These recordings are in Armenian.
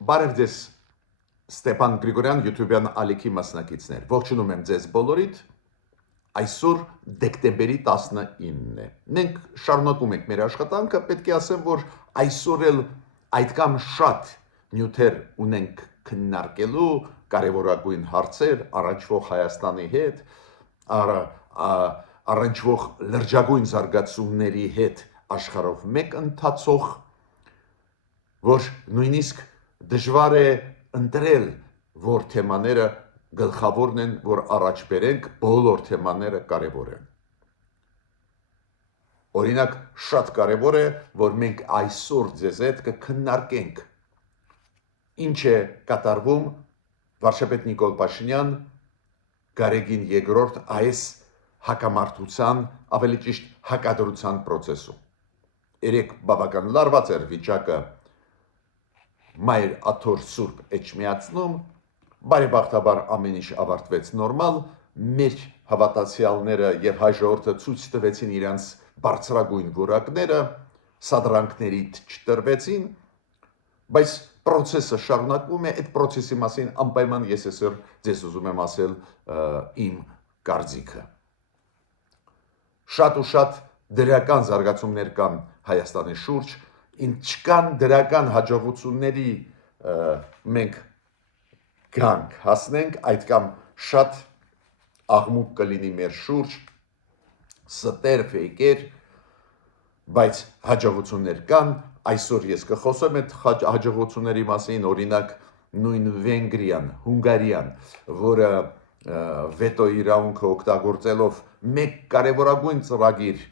Բարև ձեզ Ստեփան Գրիգորյան YouTube-յան ալիքի մասնակիցներ։ Ողջունում եմ ձեզ բոլորիդ։ Այսօր դեկտեմբերի 19-ն է։ Մենք շարունակում ենք մեր աշխատանքը, պետք է ասեմ, որ այսօր էլ այդքան շատ նյութեր ունենք քննարկելու, կարևորագույն հարցեր առնչվող Հայաստանի հետ, առնչվող լրջագույն զարգացումների հետ աշխարհով մեկ ընթացող, որ նույնիսկ դժվար է ընտրել, որ թեմաները գլխավորն են, որ առաջ բերենք, բոլոր թեմաները կարևոր են։ Օրինակ, շատ կարևոր է, որ մենք այսօր ձեզ հետ կքննարկենք ինչ է կատարվում վարչապետ Նիկոլ Փաշինյան Գարեգին II այս հակամարտության, ավելի ճիշտ հակադրության process-ում։ Երեք բավական լարված էր վիճակը Մայր աթոր Սուրբ Էջմիածնում, բարեբախտաբար ամեն ինչ ավարտվեց նորմալ, մեր հավատացյալները եւ հայ ժողովուրդը ցույց տվեցին իրենց բարձրագույն որակները, սադրանքներից չտրվեցին, բայց process-ը շարունակվում է, այդ process-ի մասին անպայման ես այսօր ձեզ ուզում եմ ասել իմ կարծիքը։ Շատ ու շատ դրական զարգացումներ կան Հայաստանի շուրջ, ինչքան դրական հաջողությունների մենք գանք հասնենք, այդքան շատ աղմուկ կլինի մեր շուրջ, ստեր, ֆեյքեր, բայց հաջողություններ կան, այսօր ես կխոսեմ այդ հաջողությունների մասին, օրինակ նույն Վենգրիան, Հունգարիան, որը վետո իրավունքը օգտագործելով մեկ կարևորագույն ծրագիր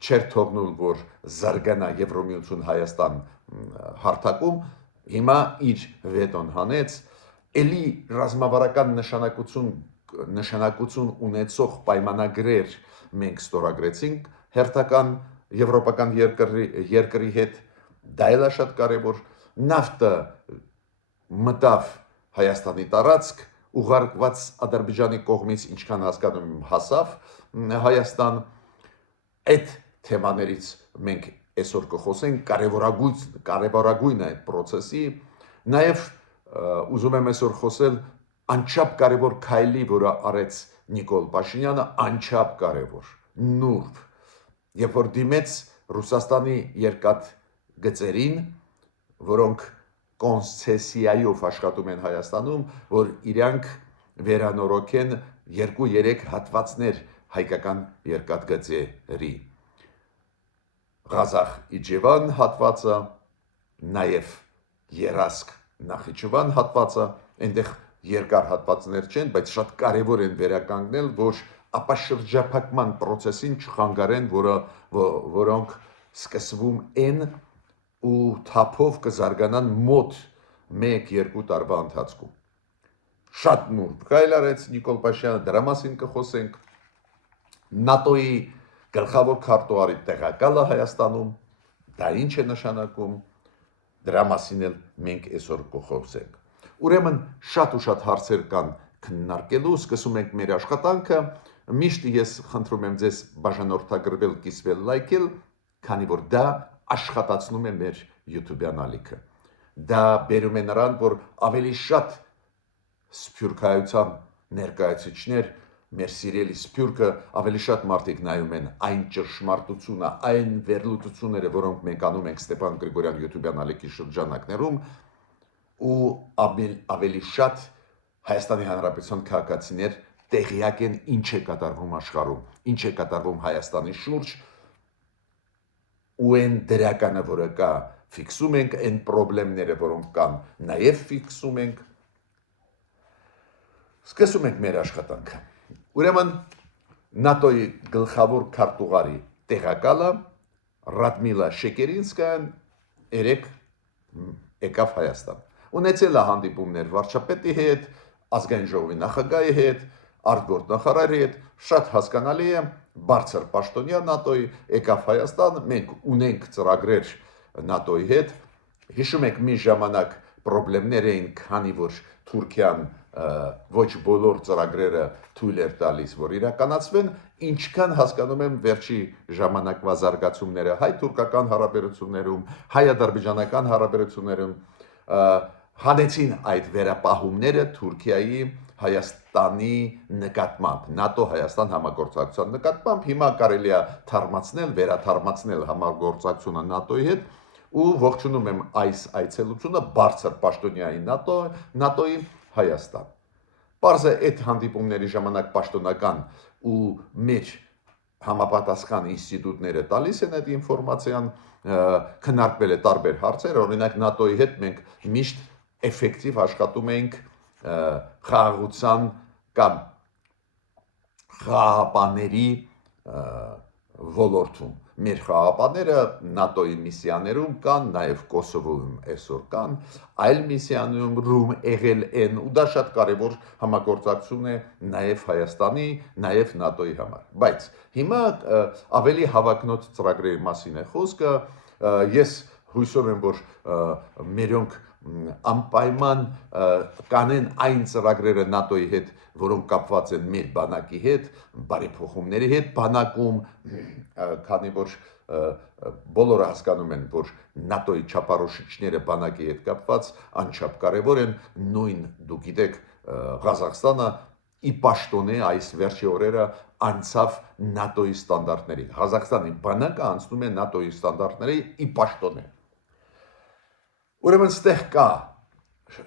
չեր թողնул, որ զարգանա Եվրոմիություն Հայաստան հարթակում, հիմա իր վետոն հանեց, էլի ռազմավարական նշանակություն ունեցող պայմանագրեր մենք ստորագրեցինք հերթական եվրոպական երկրի հետ, դա էլ է շատ կարևոր, նավթը մտավ Հայաստանի տարածք, ուղարկված Ադրբեջանի կողմից, ինչքան հասկանում եմ, հասավ Հայաստան, այդ թեմաներից մենք այսօր կխոսենք, կարևորագույն է այդ process-ի, նաև ուզում եմ այսօր խոսել անչափ կարևոր քայլի, որը արեց Նիկոլ Փաշինյանը, անչափ կարևոր, նուրբ, երբ որ դիմեց Ռուսաստանի երկաթգծերին, որոնք կոնցեսիայով աշխատում են Հայաստանում, որ իրանք վերանորոգեն 2-3 հատվածներ հայկական երկաթգծերի։ Ղազախ Իջևան հատվածը, նաև Երասկ Նախիջևան հատվածը, այնտեղ երկար հատվածներ չեն, բայց շատ կարևոր են վերականգնել, որ ապաշրջափակման process-ին չխանգարեն, որոնք սկսվում են ու թափով կզարգանան մոտ 1-2 տարվա ընթացքում։ Շատ նուրբ քայլ արեց Նիկոլ Փաշինյանը, դրա մասին կխոսենք, ՆԱՏՕ-ի գլխավոր քարտուղարի տեղակալը Հայաստանում, դա ինչ է նշանակում, դրա մասին էլ մենք այսօր կխոսենք։ Ուրեմն շատ ու շատ հարցեր կան քննարկելու, սկսում ենք մեր աշխատանքը, միշտ ես խնդրում եմ ձեզ բաժանորդագրվել, կիսվել, լայքել, քանի որ դա աշխատացնում է մեր YouTube-յան ալիքը։ Դա բերում է նրան, որ ավելի շատ սփյուռքայության ներկայացուցիչներ, մեր սիրելի սփյուռքը, ավելի շատ մարդիկ նայում են այն ճշմարտությունը, այն վերլուծությունները, որոնք մենք անում ենք Ստեփան Գրիգորյան YouTube-յան ալիքի շրջանակներում, ու ավելի շատ Հայաստանի Հանրապետության քաղաքացիներ տեղյակ են ինչ է կատարվում աշխարհում, ինչ է կատարվում Հայաստանի շուրջ, ու այն դրականը, որը կա, ֆիքսում ենք, այն պրոբլեմները, որոնք կան, նաև ֆիքսում ենք, սկսում ենք մեր աշխատանքը։ Ուրեմն ՆԱՏՕ-ի գլխավոր քարտուղարի տեղակալը Ռադմիլա Շեկերինսկայան երեք եկավ Հայաստան։ Ունեցել է հանդիպումներ վարչապետի հետ, ազգային ժողովի նախագահի հետ, արտգործնախարարի հետ, շատ հասկանալի է, բարձր պաշտոնյա ՆԱՏՕ-ի եկավ Հայաստան, մենք ունենք ծրագրեր ՆԱՏՕ-ի հետ, հիշում եք մի ժամանակ պրոբլեմներ էին, քանի որ Թուրքիան ոչ բոլոր ծրագրերը թույլ էր տալիս, որ իրականացվեն, ինչքան հասկանում եմ վերջի ժամանակվա զարգացումները հայ-թուրքական հարաբերություններում, հայ-ադրբեջանական հարաբերություններում հանեցին այդ վերապահումները Թուրքիայի Հայաստանի նկատմամբ, ՆԱՏՕ-Հայաստան համագործակցության նկատմամբ, հիմա կարելի է թարմացնել, վերաթարմացնել համագործակցությունը ՆԱՏՕ-ի հետ ու ողջունում եմ այս այցելությունը բարձր պաշտոնյայի ՆԱՏՕ-ի Հայաստան։ Պարզ է այդ հանդիպումների ժամանակ պաշտոնական ու մեջ համապատասխան ինստիտուտները տալիս են այդ ինֆորմացիան, քննարկվել է տարբեր հարցեր, օրինակ ՆԱՏՕ-ի հետ մենք միշտ էֆեկտիվ աշխատում ենք խաղաղության կամ խաղապաների ոլորտում։ Մեր խաղապաները ՆԱՏՕ-ի միսիաներում կան, նաև Կոսովոյում այսօր կան, այլ միսիաներում եղել են, ու դա շատ կարևոր համագործակցություն է նաև Հայաստանի, նաև ՆԱՏՕ-ի համար։ Բայց հիմա ավելի հավակնոտ ծրագրերի մասին է խոսքը, ես հույսով եմ, որ մերոնք անպայման կանեն այն ծրագրերը ՆԱՏՕ-ի հետ, որոնք կապված են մեր բանակի հետ, բարեփոխումների հետ բանակում, քանի որ բոլորը հասկանում են, որ ՆԱՏՕ-ի չափորոշիչները բանակի հետ կապված անչափ կարևոր են, նույն դուք գիտեք Ղազախստանը ի պաշտոնե այս վերջի օրերը անցավ ՆԱՏՕ-ի ստանդարտների։ Ղազախստանի բանակը անցնում է ՆԱՏՕ-ի ստանդարտների ի պաշտոնե։ Ուրեմն ստեղ կա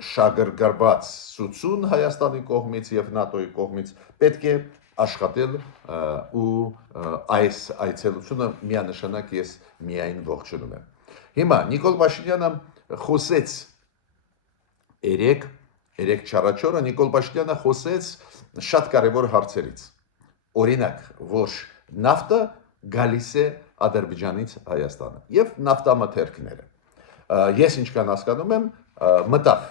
շագրգռված սուցուն Հայաստանի կողմից եւ ՆԱՏՕ-ի կողմից, պետք է աշխատել ու այս այցելությունը միանշանակ ես միայն ողջունում եմ։ Հիմա Նիկոլ Փաշինյանը խոսեց երեք չարաչորը Նիկոլ Փաշինյանը խոսեց շատ կարևոր հարցերից։ Օրինակ, որ նավթը գալիս է Ադրբեջանից Հայաստանը եւ նավթամթերքները։ Ես ինչքան հասկանում եմ, մտավ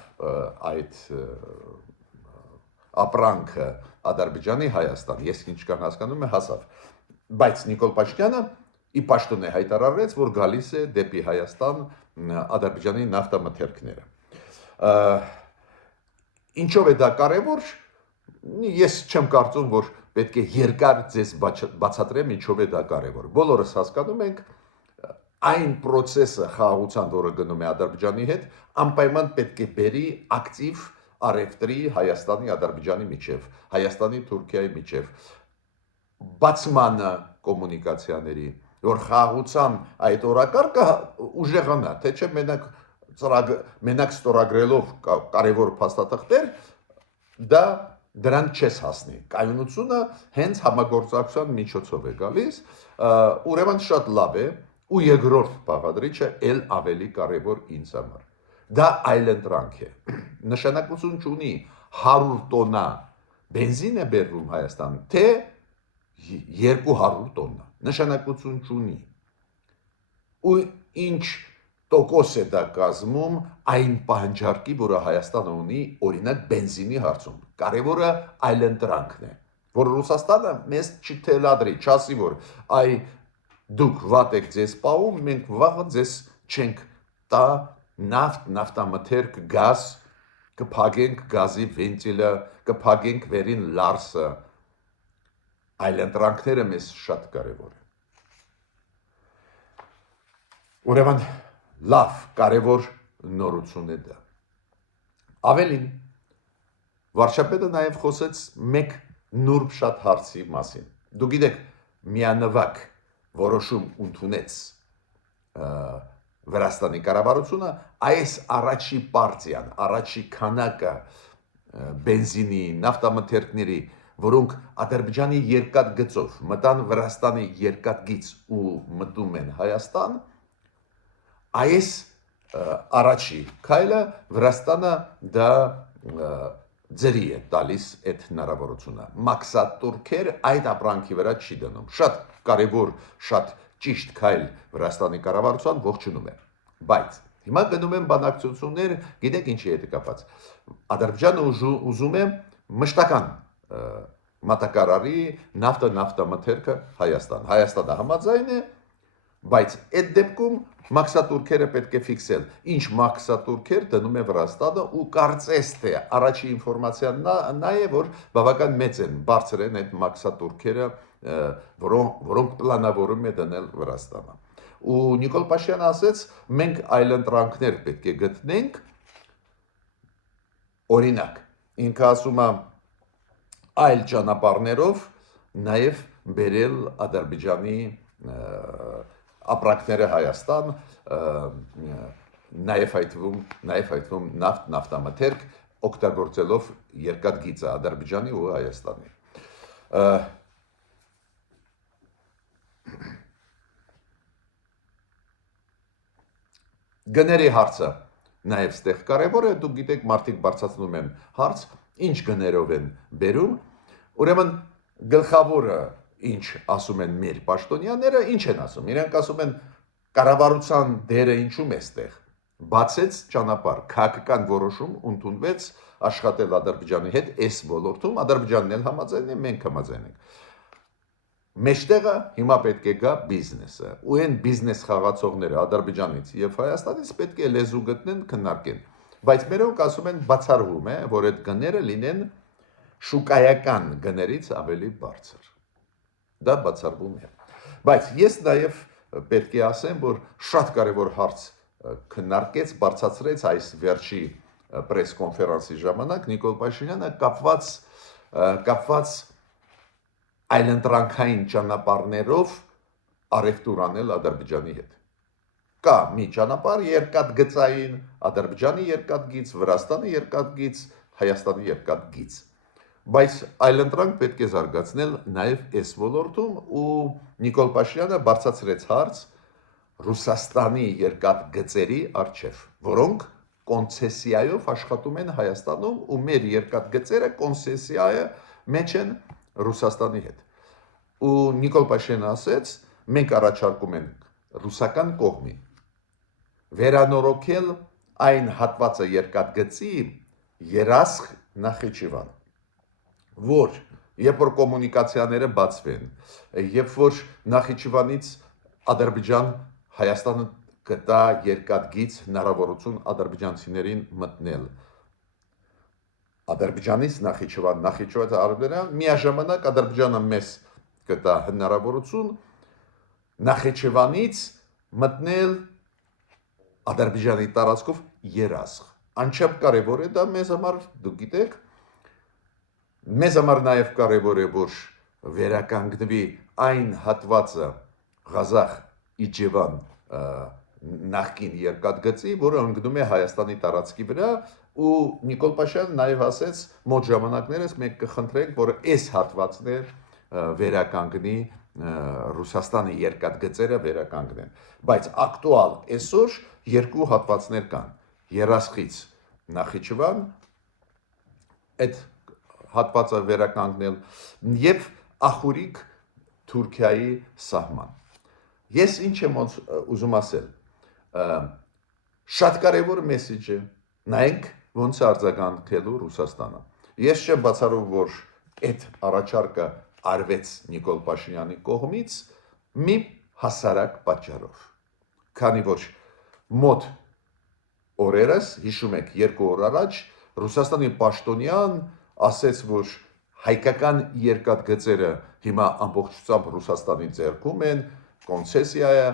այդ ապրանքը Ադրբեջանի Հայաստան, ես ինչքան հասկանում եմ, հասավ։ Բայց Նիկոլ Փաշինյանը ի պաշտոնե հայտարարեց, որ գալիս է դեպի Հայաստան Ադրբեջանի նավթամթերքները։ Ինչով է դա կարևոր։ Ես չեմ կարծում, որ պետք է երկար ձեզ բացատրեմ ինչով է դա կարևոր։ Բոլորս հասկանում ենք այն process-ը խաղաղության, որը գնում է Ադրբեջանի հետ, անպայման պետք է բերի ակտիվ առևտրի Հայաստանի, Ադրբեջանի միջև, Հայաստանի, Թուրքիայի միջև, բացմանը կոմունիկացիաների, որ խաղաղության այդ օրակարգը ուժեղանա, թե չէ մենակ ստորագրելով կարևոր փաստաթղթեր, դրան չես հասնի։ Կայունությունը հենց համագործակցության միջոցով է գալիս, ուրեմն շատ լավ է, ու երկրորդ բաղադրիչը էլ ավելի կարևոր ինձ համար։ Դա այլընտրանք է։ Նշանակություն չունի 100 տոննա բենզին է բերվում Հայաստան, թե 200 տոննա։ Նշանակություն չունի։ Ու ինչ տոկոս է դա կազմում այն պահանջարկի, որը Հայաստանը ունի, օրինակ բենզինի հարցում։ Կարևորը այլընտրանքն է, որ Ռուսաստանը մեզ չթելադրի, չասի, որ այ դուք վատ եք ձեզ պահում, մենք վաղը ձեզ չենք տա նավթ, նավթամթերք, գազ, կփակենք գազի վենտիլը, կփակենք վերին լարսը։ Այլընտրանքները մեզ շատ կարևոր են։ Ուրեմն լավ, կարևոր նորություն է դա։ Ավելին, վարչապետը նաև խոսեց մեկ նուրբ շատ հարցի մասին։ Դուք գիտեք, միանվագ որոշում ընդունեց Վրաստանի կառավարությունը, այս առաջի պարտիան, առաջի քանակը բենզինի, նավթամթերքների, որոնք Ադրբեջանի երկաթգծով մտան Վրաստանի երկաթգիծ ու մտում են Հայաստան, այս առաջի քայլը Վրաստանը դա ձերի է տալիս այդ հնարավորությունը։ Մաքսատուրքեր այդ ապրանքի վրա չի դնում։ Շատ կարևոր, շատ ճիշտ քայլ Վրաստանի կառավարության ողջունում եմ։ Բայց հիմա գնում են բանակցություններ, գիտեք ինչի հետ կապված։ Ադրբեջանը ուզում է մշտական մատակարարի նավթամթերքը Հայաստան։ Հայաստանը համաձայն է, բայց այդ դեպքում մաքսատուրքերը պետք է ֆիքսել։ Ինչ մաքսատուրքեր դնում է Վրաստանը ու կարծես թե առաջի ինֆորմացիան նա է, որ բավական մեծ են, բարձր են այդ մաքսատուրքերը, որոնք պլանավորում է դնել Վրաստանը։ Ու Նիկոլ Փաշինյանը ասեց, մենք այլընտրանքներ պետք է գտնենք, Օրինակ, ինքը ասում է այլ ճանապարհներով նաև բերել Ադրբեջանի ապրանքները Հայաստան, նաև այդվում նավթ, նավթամթերք օգտագործելով երկաթգիծը Ադրբեջանի ու Հայաստանի։ Գների հարցը նաև ստեղ կարևոր է, դուք գիտեք, մարդիկ բարձրացնում են հարց, ինչ գներով են բերում, ուրեմն գլխավորը ինչ ասում են մեր պաշտոնյաները, ինչ են ասում, իրենք ասում են կառավարության դերը ինչու՞մ է ստեղ, բացեց ճանապարհ, քաղաքական որոշում ընդունվեց աշխատել Ադրբեջանի հետ այս ոլորտում, Ադրբեջանն էլ համաձայն է, մենք համաձայն ենք։ Մեջտեղը հիմա պետք է գա բիզնեսը, ու այն բիզնես խաղացողները Ադրբեջանից եւ Հայաստանից պետք է լեզու գտնեն, քննարկեն, բայց մերոնք ասում են բացառվում է, որ այդ գները լինեն շուկայական գներից ավելի բարձր։ Դա բացառվում է։ Բայց ես նաեւ պետք է ասեմ, որ շատ կարևոր հարց քննարկեց, բարձրացրեց այս վերջի պրես կոնֆերանսի ժամանակ Նիկոլ Փաշինյանը կապված այլընտրանքային ճանապարհներով առևտուր անել Ադրբեջանի հետ։ Կա մի ճանապարհ երկաթգծային, Ադրբեջանի երկաթգիծ, Վրաստանի երկաթգիծ, Հայաստանի երկաթգիծ։ Բայց այլընտրանք պետք է զարգացնել նաև այս ոլորտում ու Նիկոլ Փաշինյանը բարձրացրեց հարց Ռուսաստանի երկաթգծերի առջև, որոնք կոնցեսիայով աշխատում են Հայաստանում ու մեր երկաթգծերը կոնցեսիայի մեջ են Ռուսաստանի հետ։ Ու Նիկոլ Փաշինյանը ասեց, մենք առաջարկում ենք ռուսական կողմին վերանորոգել այն հատվածը երկաթգծի Երասխ Նախիջևան, որ երբ որ կոմունիկացիաները բացվեն, երբ որ Նախիջևանից Ադրբեջան Հայաստանը կտա երկաթգիծ հնարավորություն ադրբեջանցիներին մտնել Ադրբեջանից Նախիջևան, Նախիջևանից Ադրբեջան, միաժամանակ Ադրբեջանը մեզ կտա հնարավորություն Նախիջևանից մտնել Ադրբեջանի տարածքով Երասխ։ Անչափ կարևոր է դա մեզ համար, դուք գիտեք, մեզ համար նաև կարևոր է, որ վերականգնվի այն հատվածը Ղազախ Իջևան նախկին երկաթգծի, որը ընկնում է Հայաստանի տարածքի վրա, ու Նիկոլ Փաշինյանը նաև ասեց, մոտ ժամանակներս մենք կխնդրենք, որ այս հատվածն է վերականգնի Ռուսաստանի երկաթգծերը վերականգնեն։ Բայց ակտուալ այսօր երկու հատվածներ կան. Երասխից Նախիջևան, այդ հատվածը վերականգնել եւ Ախուրիկ Թուրքիայի սահման։ Ես ինչ եմ ուզում ասել, շատ կարևոր մեսեջ է, նայենք ոնց է արձագանքելու Ռուսաստանը։ Ես չեմ բացառում, որ այդ առաջարկը արվեց Նիկոլ Փաշինյանի կողմից մի հասարակ պատճառով, քանի որ մոտ օրերս, հիշում եք, 2 օր առաջ Ռուսաստանի պաշտոնյան ասեց, որ հայկական երկաթգծերը հիմա ամբողջությամբ Ռուսաստանի ձեռքում են, կոնցեսիա է,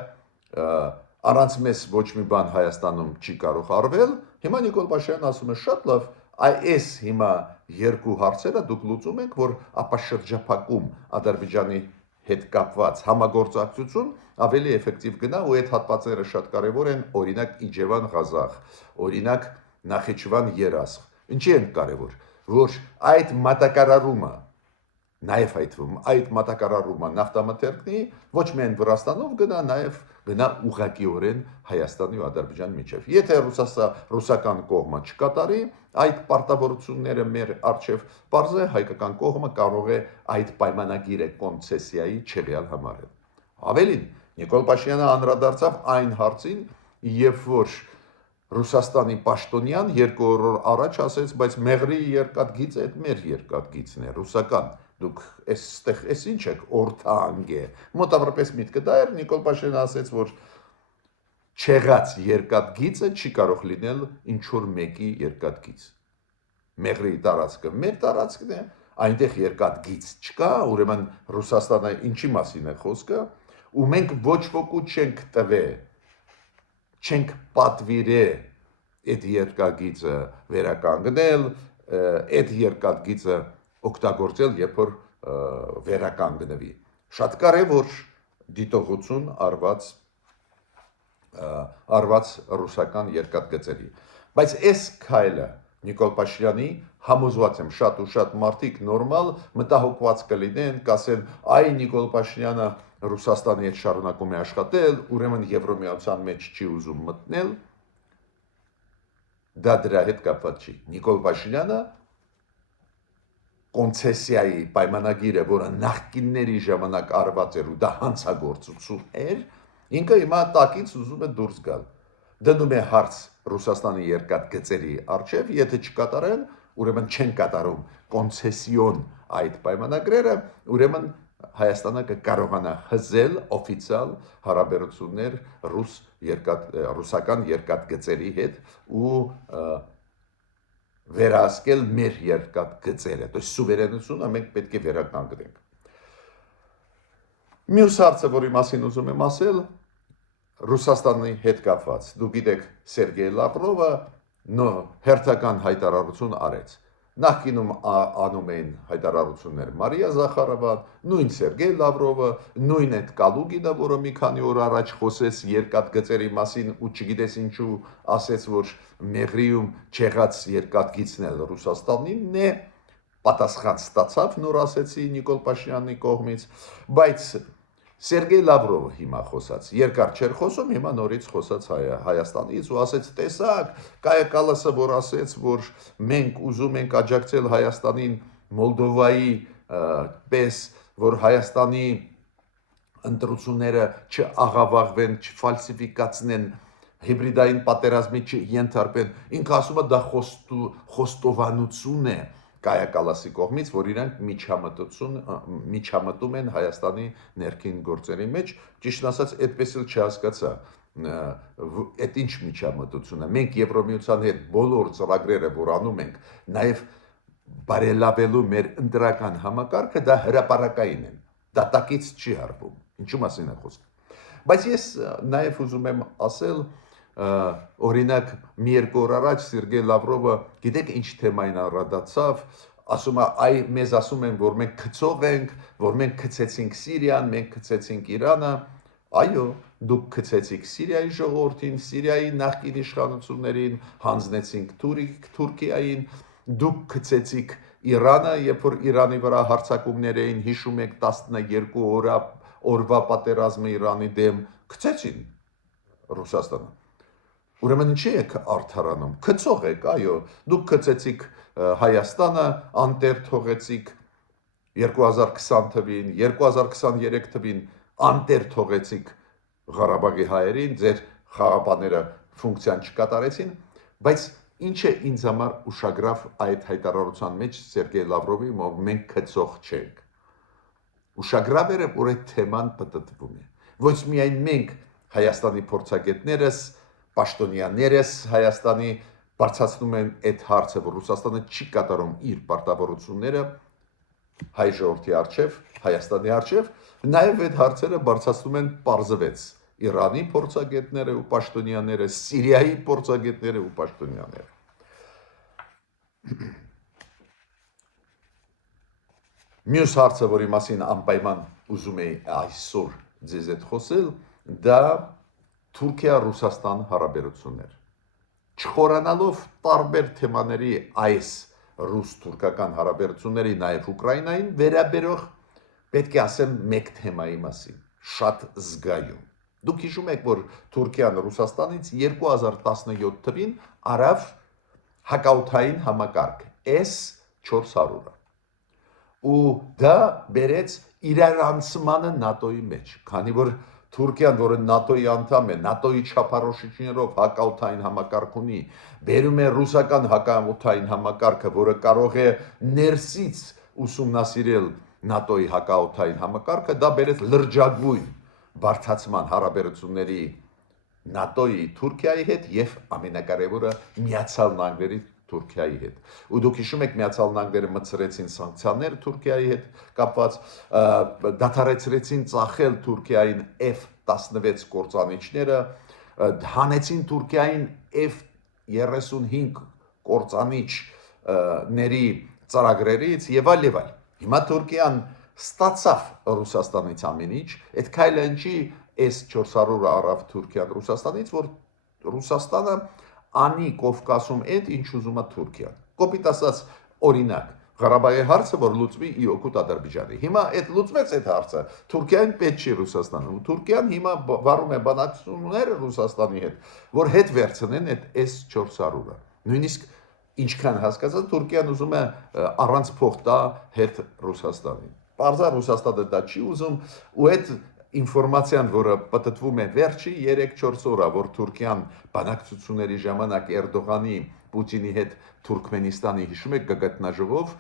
առանց մեզ ոչ մի բան Հայաստանում չի կարող արվել։ Հիմա Նիկոլ Փաշինյանը ասում է շատ լավ, այս հիմա երկու հարցերը դուք լուծում եք, որ ապաշրջափակում Ադրբեջանի հետ կապված համագործակցություն ավելի էֆեկտիվ գնա ու այդ հատվածները շատ կարևոր են, օրինակ Իջևան Ղազախ, օրինակ Նախիջևան Երասխ։ Ինչի են կարևոր, որ այդ մատակարարումը նաև այդ մատակարարումը նավթամթերքնի ոչ միայն Վրաստանով գնա, նաև գնա ուղղակիորեն Հայաստանի ու Ադրբեջանի միջև։ Եթե ռուսական կողմը չկատարի այդ պարտավորությունները մեր առջև, պարզ է հայկական կողմը կարող է այդ պայմանագիրը կոնցեսիայի չեղյալ համարել։ Ավելին, Նիկոլ Փաշինյանը անդրադարձավ այն հարցին, երբ որ Ռուսաստանի պաշտոնյան 2 օր առաջ ասեց, բայց Մեղրի երկաթգիծը այդ մեր երկաթգիծն է, ռուսական։ Դուք այստեղ էս ինչ եք, օրթանգ է։ Մոտավորապես միտքը դա էր, Նիկոլ Փաշինյանը ասեց, որ չեղած երկաթգիծը չի կարող լինել ինչ որ մեկի երկաթգիծ։ Մեղրի տարածքը մեր տարածքն է, այնտեղ երկաթգիծ չկա, ուրեմն Ռուսաստանը ինչի մասին է խոսքը, ու մենք ոչ ոքի չենք տվել, չենք պատվիրել այդ երկակիցը վերականգնել, այդ երկակիցը օգտագործել, երբ որ վերականգնվի։ Շատ կարևոր դիտողություն արված ռուսական երկաթգծերի։ Բայց այս քայլը Նիկոլ Փաշինյանի համոզված եմ շատ ու շատ մարդիկ նորմալ մտահոգված կլինեն, կասեն, այ Նիկոլ Փաշինյանը Ռուսաստանի հետ շարունակում է աշխատել, ուրեմն Եվրոմիության մեջ չի ուզում մտնել։ Դա դրա հետ կապված չի։ Նիկոլ Փաշինյանը կոնցեսիայի պայմանագիրը, որը նախկինների ժամանակ արված էր ու դա հանցագործություն էր, ինքը հիմա տակից ուզում է դուրս գալ։ Դնում է հարց Ռուսաստանի երկաթգծերի առջև, եթե չկատարեն, ուրեմն չեն կատարում կոնցեսիոն այդ պայմանագրերը, ուրեմն Հայաստանը կկարողանա հզել օֆիցիալ հարաբերություններ ռուսական երկաթգծերի հետ ու վերահսկել մեր երկաթգծերը, то есть սուվերենությունը մենք պետք է վերականգնենք։ Մյուս հարցը, որի մասին ուզում եմ ասել, Ռուսաստանի հետ կապված։ Դուք գիտեք, Սերգեյ Լավրովը հերթական հայտարարություն արեց։ Նախկինում անում էին հայտարարություններ Մարիա Զախարովան, նույն Սերգեյ Լավրովը, նույն այդ Կալուգինը, որը մի քանի օր առաջ խոսեց երկաթգծերի մասին ու չգիտես ինչու ասեց, որ Մեղրիում չեղած երկաթգիծն էլ Ռուսաստանինն է, պատասխան ստացավ, նոր ասեցի Նիկոլ Փաշինյանի կողմից, բայց Սերգեյ Լավրովը հիմա խոսած, երկար չէր խոսում, հիմա նորից խոսած Հայաստանից ու ասեց, տեսակ, Կայա Կալասը, որ ասեց, որ մենք ուզում ենք աջակցել Հայաստանին Մոլդովայի պես, որ Հայաստանի ընտրությունները չաղավաղվեն, չֆալսիֆիկացնեն, հիբրիդային պատերազմի չենթարկվեն, ինքը ասում է դա խոստովանություն է Կայա Կալասի կողմից, որ իրանք միջամտում են Հայաստանի ներքին գործերի մեջ, ճիշտ ասած, այդպես էլ չհասկացա, այդ ինչ միջամտություն է։ Մենք Եվրոմիության հետ բոլոր ծրագրերը, որ անում ենք, նաև բարելավելու մեր ընտրական համակարգը, դա հրապարակային են, դա տակից չի հարվում, ինչու մասին է խոսքը։ Բայց ես նաև ուզում եմ ասել, օրինակ մի երկու օր առաջ Սերգեյ Լավրովը գիտեք ինչ թեմային անդրադարձավ, ասում է, այ մեզ ասում են, որ մենք գծող ենք, որ մենք գծեցինք Սիրիան, մենք գծեցինք Իրանը, այո, դուք գծեցիք Սիրիայի ժողովրդին, Սիրիայի նախկին իշխանություններին, հանձնեցինք Թուրքիային, դուք գծեցիք Իրանը, երբ որ Իրանի վրա հարձակումներ էին, հիշում եք 12 օրվա պատերազմը Իրանի դեմ, գծեցին Ռուսաստանը։ Ուրեմն ինչի եք արդարանում, գծող եք, այո, դուք գծեցիք Հայաստանը, անտեր թողեցիք 2020 թվին, 2023 թվին անտեր թողեցիք Ղարաբաղի հայերին, ձեր խաղապանները ֆունկցիան չկատարեցին, բայց ինչ է ինձ համար ուշագրավ այդ հայտարարության մեջ Սերգեյ Լավրովի, որ մենք գծող չենք։ Ուշագրավ է, որ այդ թեման պտտվում է։ Ոչ միայն մենք Հայաստանի փորձագետներս, պաշտոնյաներս Հայաստանի բարձրացնում են այդ հարցը, որ Ռուսաստանը չի կատարում իր պարտավորությունները հայ ժողովրդի առջև, Հայաստանի առջև, նաև այդ հարցերը բարձրացնում են պարզվեց Իրանի փորձագետները ու պաշտոնյաները, Սիրիայի փորձագետները ու պաշտոնյաները։ Մյուս հարցը, որի մասին անպայման ուզում էի այսօր ձեզ հետ խոսել, դա Թուրքիա-Ռուսաստան հարաբերություններ։ Չխորանալով տարբեր թեմաների այս ռուս-թուրքական հարաբերությունների նաև Ուկրաինային վերաբերող պետք է ասեմ մեկ թեմայի մասին, շատ զգայուն։ Դուք հիշում եք, որ Թուրքիան Ռուսաստանից 2017 թվին արավ հակաօդային համակարգ S-400-ը։ Ու դա բերեց իրարանցմանը ՆԱՏՕ-ի մեջ, քանի որ Թուրքիան, որը ՆԱՏՕ-ի անդամ է, ՆԱՏՕ-ի չափորոշիչներով հակաօդային համակարգ ունի, բերում է ռուսական հակաօդային համակարգը, որը կարող է ներսից ուսումնասիրել ՆԱՏՕ-ի հակաօդային համակարգը, դա բերեց լրջագույն բարդացման հարաբերությունների ՆԱՏՕ-ի Թուրքիայի հետ եւ ամենակարևորը Միացյալ Նահանգների Թուրքիայի հետ։ Ու դուք հիշում եք, Միացյալ Նահանգները մտցրեցին սանկցիաներ Թուրքիայի հետ կապված, դադարեցրեցին ծախել Թուրքիային F-16 կործանիչները, հանեցին Թուրքիային 35 կործանիչների ծրագրերից եւ այլ եւ այլ։ Հիմա Թուրքիան ստացավ Ռուսաստանից ամեն ինչ, այդ քայլը ինչի S-400-ը առավ Թուրքիան Ռուսաստանից, որ Ռուսաստանը անի Կովկասում այդ ինչ ուզում է Թուրքիան։ Կոպիտ ասած, օրինակ, Ղարաբաղի հարցը որ լուծվի ի օգուտ Ադրբեջանի։ Հիմա այդ լուծվեց այդ հարցը։ Թուրքիան պետք չի Ռուսաստանում։ Թուրքիան հիմա վարում է բանակցություններ Ռուսաստանի հետ, որ հետ վերցնեն այդ S-400-ը։ Նույնիսկ ինչքան հասկացած Թուրքիան ուզում է առանց փող տա հետ Ռուսաստանին։ Պարզա Ռուսաստանը դա չի ուզում ու այդ ինֆորմացիան, որը պատտվում է վերջի 3-4 օրը, որ Թուրքիան բանակցությունների ժամանակ Էրդողանի Պուտինի հետ Թուրքմենստանի հիշում եք գագաթնաժողով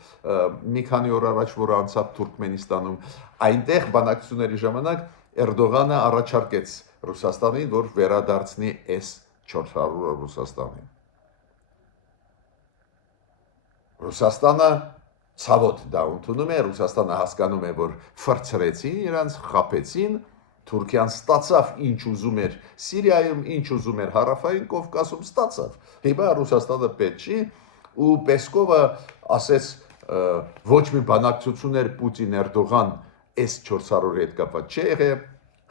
մի քանի օր առաջ որ անցավ Թուրքմենստանում այնտեղ բանակցությունների ժամանակ Էրդողանը առաջարկեց Ռուսաստանին որ վերադարձնի S-400-ը Ռուսաստանին Ռուսաստանը ցավոտ դա ընդունում է Ռուսաստանը հասկանում է որ ֆրցրեցին իրանց խափեցին Թուրքիան ստացավ ինչ ուզում էր Սիրիայում ինչ ուզում էր Հարավային Կովկասում ստացավ հիմա Ռուսաստանը պետք չի ու Պեսկովը ասեց ոչ մի բանակցություններ Պուտին Էրդողան S-400-ի հետ կապված չի եղել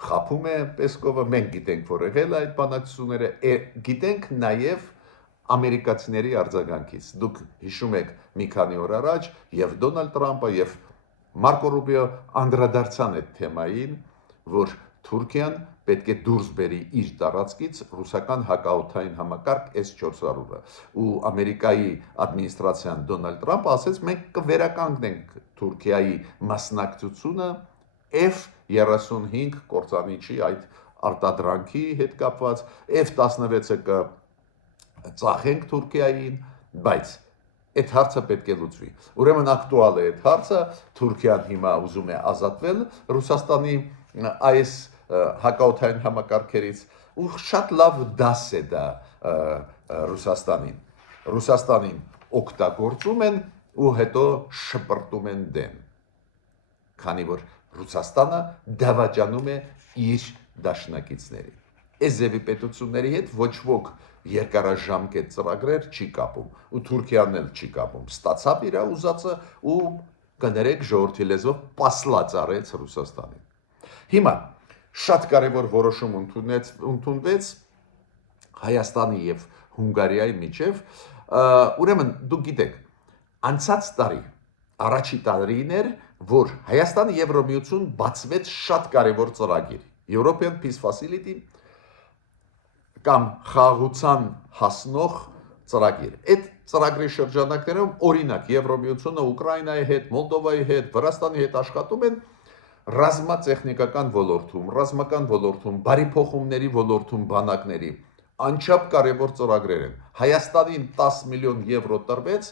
խափում է Պեսկովը մենք գիտենք որ եղել այդ բանակցությունները գիտենք նաև ամերիկացիների արձագանքից դուք հիշում եք մի քանի օր առաջ եւ Դոնալդ Տրամպը եւ Մարկո Ռուբիո անդրադարձան այդ թեմային որ Թուրքիան պետք է դուրս բերի իր տարածքից ռուսական հակաօդային համակարգ S-400-ը ու Ամերիկայի ադմինիստրացիան Դոնալդ Տրամպը ասեց մենք կվերականգնենք Թուրքիայի մասնակցությունը F-35 կործանիչի այդ արտադրանքի հետ կապված F-16-ը ծախենք Թուրքիային, բայց այդ հարցը պետք է լուծվի։ Ուրեմն ակտուալ է այդ հարցը, Թուրքիան հիմա ուզում է ազատվել Ռուսաստանի այս հակաօդային համակարգերից ու շատ լավ դաս է դա Ռուսաստանին։ Ռուսաստանին օգտագործում են ու հետո շպրտում են դեն։ Քանի որ Ռուսաստանը դավաճանում է իր դաշնակիցներին։ Էզևի պետությունների հետ ոչ ոք երկարաժամկետ ծրագրեր չի կապում ու Թուրքիան էլ չի կապում ստացավ իր ուզածը ու կներեք ժողովրդի լեզվով պասլած արեց Ռուսաստանին հիմա շատ կարևոր որոշում ընդունվեց Հայաստանի եւ Հունգարիայի միջև ուրեմն դուք գիտեք անցած տարի առաջի տարին էր որ Հայաստանի Եվրոմիություն բացվեց շատ կարևոր ծրագիր European Peace Facility կամ խաղաղության հասնող ծրագիր։ Այդ ծրագրի շրջանակներում օրինակ Եվրոմիությունը Ուկրաինայի հետ, Մոլդովայի հետ, Վրաստանի հետ աշխատում են ռազմատեխնիկական ոլորտում, ռազմական ոլորտում, բարիփոխումների ոլորտում բանակների անչափ կարևոր ծրագրեր են։ Հայաստանին 10 միլիոն եվրո տրվեց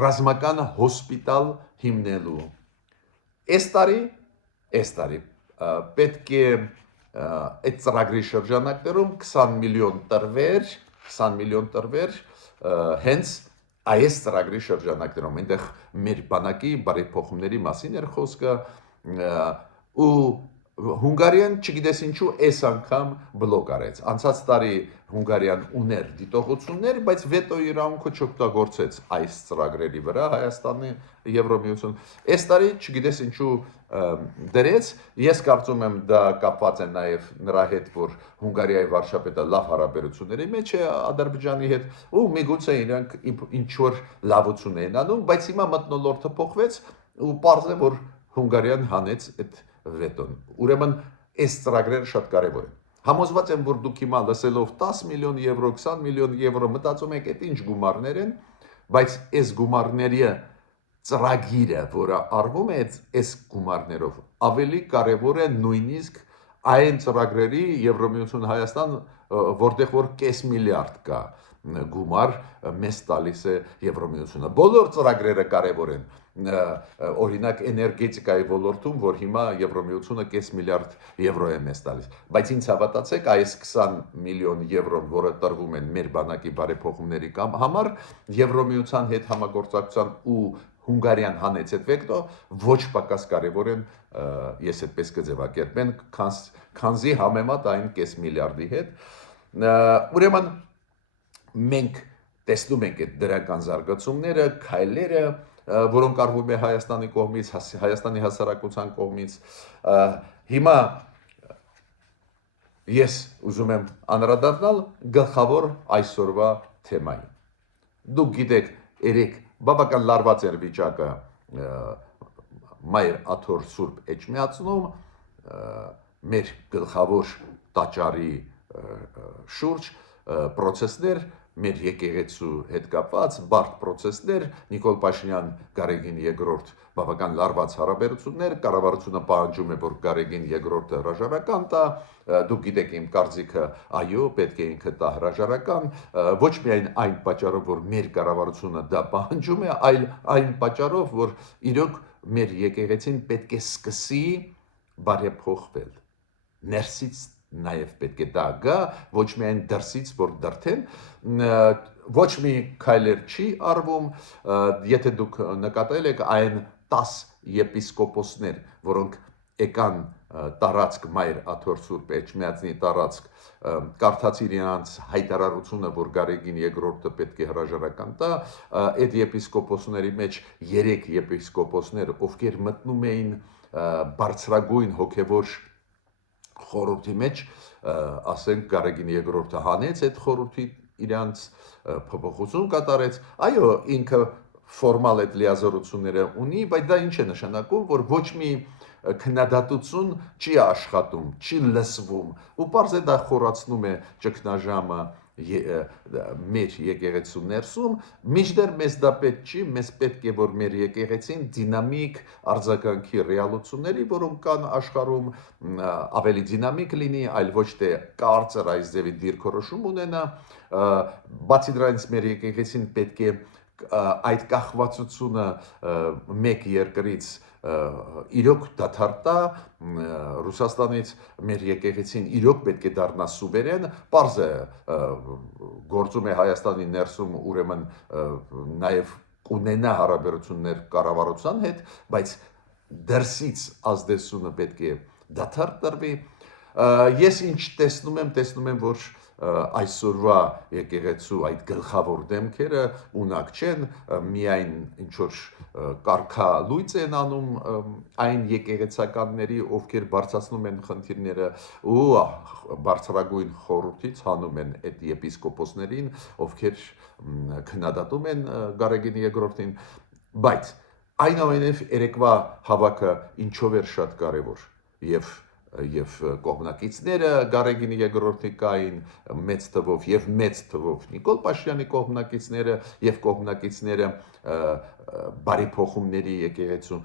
ռազմական հոսպիտալ հիմնելու։ Այս տարի պետք է այդ ծրագրի շրջանակներում 20 միլիոն տրվեր հենց այս ծրագրի շրջանակներում այնտեղ մեր բանակի բարեփոխումների մասին էր խոսքը ու Հունգարիան չգիտես ինչու այս անգամ բլոկ արեց անցած տարի Հունգարիան ուներ դիտողություններ բայց վետոյի իրավունքը չօգտագործեց այս ծրագրերի վրա Հայաստանի Եվրոմիություն այս տարի չգիտես ինչու դրեց ես կարծում եմ դա կապված է նաև նրա հետ որ Հունգարիայի վարչապետը լավ հարաբերությունների մեջ է Ադրբեջանի հետ ու միգուցե իրանք ինչ որ լավություն են անում բայց հիմա մթնոլորտը փոխվեց ու պարզ է որ Հունգարիան հանեց այդ վետոն ուրեմն այս ծրագրերը շատ կարևոր են համոզված եմ որ դուք հիմա լսելով 10 միլիոն եվրո 20 միլիոն եվրո մտածում եք այդ ինչ գումարներ են բայց այս գումարների ծրագիրը որը արվում է այս գումարներով ավելի կարևոր է նույնիսկ այն ծրագրերի Եվրոմիություն Հայաստան որտեղ որ կես միլիարդ կա գումար մեզ տալիս է Եվրոմիությունը բոլոր ծրագրերը կարևոր են օրինակ էներգետիկայի ոլորտում որ հիմա Եվրոմիությունը կես միլիարդ եվրո է մեզ տալիս բայց ինձ հավատացեք այս 20 միլիոն եվրոն որը տրվում են մեր բանակի բարեփոխումների համար Եվրոմիության հետ համագործակցության ու Հունգարիան հանեց այդ վեկտո ոչ պակաս կարևոր են ես այդպես կձևակերպեմ քանզի համեմատ այն կես միլիարդի հետ ուրեմն մենք տեսնում ենք այդ դրական զարգացումները, քայլերը, որոնք արվում է Հայաստանի կողմից, Հայաստանի հասարակության կողմից։ Հիմա ես ուզում եմ անդրադառնալ գլխավոր այսօրվա թեմային։ Դուք գիտեք, երեք բավական լարված էր վիճակը Մայր Աթոր Սուրբ Էջմիածնում, մեր գլխավոր տաճարի շուրջ պրոցեսներ, մեր եկեղեցու հետ կապված բարդ պրոցեսներ, Նիկոլ Փաշինյան Գարեգին II բավական լարված հարաբերություններ, կառավարությունը պահանջում է, որ Գարեգին II-ը հրաժարական տա, դուք գիտեք իմ կարծիքը, այո, պետք է ինքը տա հրաժարական, ոչ միայն այն պատճառով, որ մեր կառավարությունը դա պահանջում է, այլ այն պատճառով, որ իրոք մեր եկեղեցին պետք է սկսի բարեփոխվել, ներսից նաև պետք է դա գա, ոչ միայն դրսից, որ դրթեն, ոչ մի քայլեր չի արվում, եթե դուք նկատել եք այն 10 եպիսկոպոսներ, որոնք եկան տարածք Մայր Աթոր Սուրբ Էջմիածնի տարածք, կարդացիր իրանց հայտարարությունը, որ Գարեգին II-ը պետք է հրաժարական տա, այդ եպիսկոպոսների մեջ 3 եպիսկոպոսներ, ովքեր մտնում էին բարձրագույն հոգևոր խորհրդի մեջ, ասենք Գարեգին II-ը հանեց այդ խորհրդի իրանց փոփոխություն կատարեց, այո, ինքը ֆորմալ այդ լիազորությունները ունի, բայց դա ինչ է նշանակում, որ ոչ մի քննադատություն չի աշխատում, չի լսվում, ու պարզ է դա խորացնում է ճգնաժամը մեր եկեղեցու ներսում, մինչդեռ մեզ դա պետք չի, մեզ պետք է, որ մեր եկեղեցին դինամիկ արձագանքի ռեալությունների, որոնք կան աշխարհում, ավելի դինամիկ լինի, այլ ոչ թե կարծր այս ձևի դիրքորոշում ունենա, բացի դրանից մեր եկեղեցին պետք է այդ կախվածությունը մեկ երկրից իրոք դադարտա Ռուսաստանից մեր եկեղեցին իրոք պետք է դառնա սուվերեն, պարզ է գործում է Հայաստանի ներսում, ուրեմն նաև կունենա հարաբերություններ կառավարության հետ, բայց դրսից ազդեցությունը պետք է դադար տրվի։ Ես ինչ տեսնում եմ, որ այսօրվա եկեղեցու այդ գլխավոր դեմքերը ունակ չեն, միայն ինչ որ կարգալույծ են անում այն եկեղեցականների, ովքեր բարձրացնում են խնդիրները ու բարձրագույն խորհրդից հանում են այդ եպիսկոպոսներին, ովքեր քննադատում են Գարեգին II-ին, բայց այնուամենայնիվ երեկվա հավաքը ինչով էր շատ կարևոր եւ կողմնակիցները Գարեգին II-ի կային մեծ թվով եւ մեծ թվով Նիկոլ Փաշինյանի կողմնակիցները եւ կողմնակիցները բարեփոխումների եկեղեցու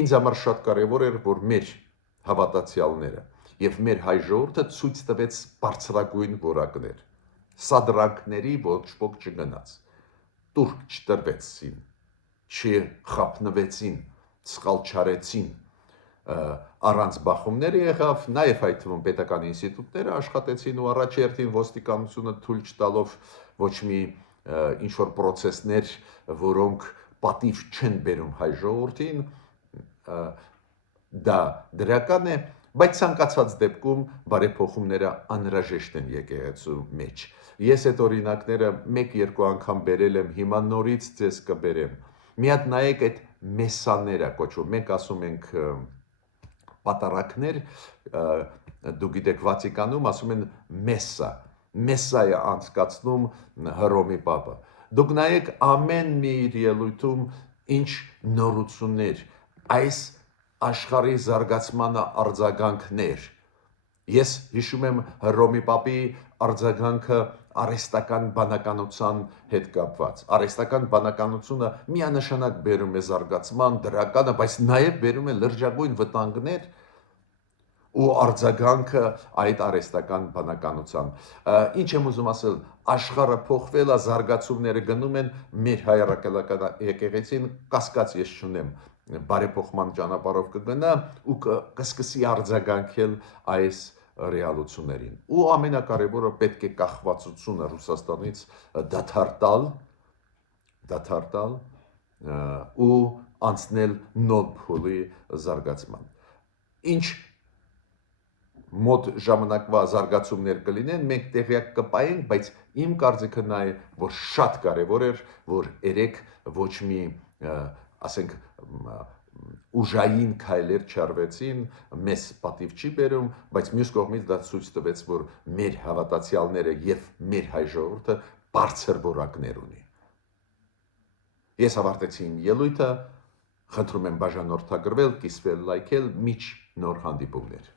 ինձ համար շատ կարևոր էր, որ մեր հավատացյալները եւ մեր հայ ժողովուրդը ցույց տվեց բարձրագույն որակներ, սադրանքների ոչ ոք չգնաց, տուրք չտրվեցին, չխափնվեցին, սխալ չարեցին, առանց բախումներ եղավ, նաև այդ թվում պետական ինստիտուտները աշխատեցին ու առաջերտին ոստիկանությունը թույլ չտալով ոչ մի ինչ-որ պրոցեսներ, որոնք պատիվ չեն բերում հայ ժողովրդին, դա դրական է, բայց ցանկացած դեպքում բարեփոխումները անհրաժեշտ են եկեղեցու մեջ։ Ես այդ օրինակները 1-2 անգամ բերել եմ, հիմա նորից ձեզ կբերեմ։ Մի հատ նայեք այդ մեսաները կոչվում, մենք ասում ենք պատարակներ, դուք գիտեք Վատիկանում ասում են մեսսա է անցկացնում Հռոմի Պապը։ Դուք նայեք ամեն մի իր ելույթում ինչ նորություններ, այս աշխարհի զարգացմանը արձագանքներ։ Ես հիշում եմ Հռոմի Պապի արձագանքը արհեստական բանականության հետ կապված։ Արհեստական բանականությունը միանշանակ բերում է զարգացման դրականը, բայց նաև բերում է լրջագույն վտանգներ ու արձագանքը այդ արհեստական բանականության։ Ինչ եմ ուզում ասել, աշխարհը փոխվել է, զարգացումները գնում են, մեր հայրաքելական եկեղեցին կասկած ես չունեմ, բարեփոխման ճանապարհով կգնա ու կսկսի արձագանքել այս ռեալություններին։ Ու ամենակարևորը պետք է կախվածությունը Ռուսաստանից դադար տալ ու անցնել նոր փուլի զարգացման։ Ինչ մոտ ժամանակվա զարգացումներ կլինեն, մենք տեղյակ կպայենք, բայց իմ կարծիքը նա է, որ շատ կարևոր էր, որ երեք ոչ մի, ասենք, ուժային քայլեր չարվեցին, մեզ պատիվ չի բերում, բայց մյուս կողմից դա ցույց տվեց, որ մեր հավատացյալները եւ մեր հայ ժողովուրդը բարձր որակներ ունի։ Ես ավարտեցի իմ ելույթը, խնդրում եմ բաժանորդագրվել, կիսվել, լայքել, միջ նոր հանդիպումներ։